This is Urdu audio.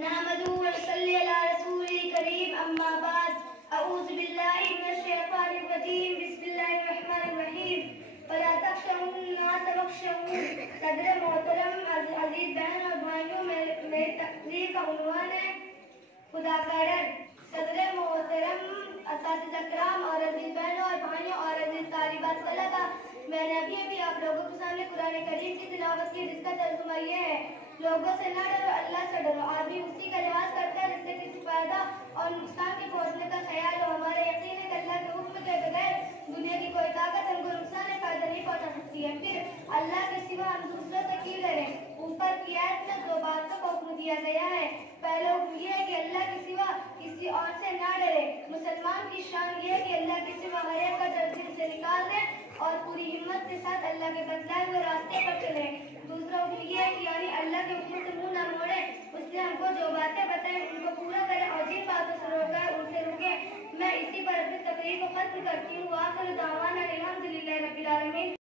نحمده ونصلي على رسوله الكريم اما بعد اعوذ بالله من الشيطان الرجيم بسم الله الرحمن الرحیم ولا تخشوا الناس واخشوني. صدر محترم عزیز بہن اور بھائیوں، میری تقریر کا عنوان ہے خدا کا ڈر. صدر محترم اساتذہ کرام اور عزیز بہنوں اور بھائیوں اور عزیز طالبات طلبہ، میں نے ابھی آپ لوگوں کے سامنے قرآن کریم کی تلاوت کی، جس کا ترجمہ یہ ہے: لوگوں سے نہ ڈرو، اللہ سے ڈرو. آدمی اسی کا لحاظ کرتا ہے جس سے کسی فائدہ اور نقصان کے پہنچنے کا خیال ہو. ہمارا یقین ہے کہ اللہ کے حکم کے بغیر دنیا کی کوئی طاقت ہم کو نقصان یا فائدہ نہیں پہنچا سکتی ہے. پھر اللہ کے سوا ہم دوسروں سے کیوں ڈریں؟ اوپر کی آیت میں 2 باتوں کا حکم دیا گیا ہے. پہلا حکم یہ ہے کہ اللہ کے سوا کسی اور سے نہ ڈرے. مسلمان کی شان یہ ہے کہ اللہ کے سوا ہر ایک کا ڈر دل سے نکال دے اور پوری ہمت کے ساتھ اللہ کے بتلائے ہوئے راستے پر چلے. دوسرا حکم یہ ہے کہ یعنی اللہ کے حکم سے منہ نہ موڑے. اس نے ہم کو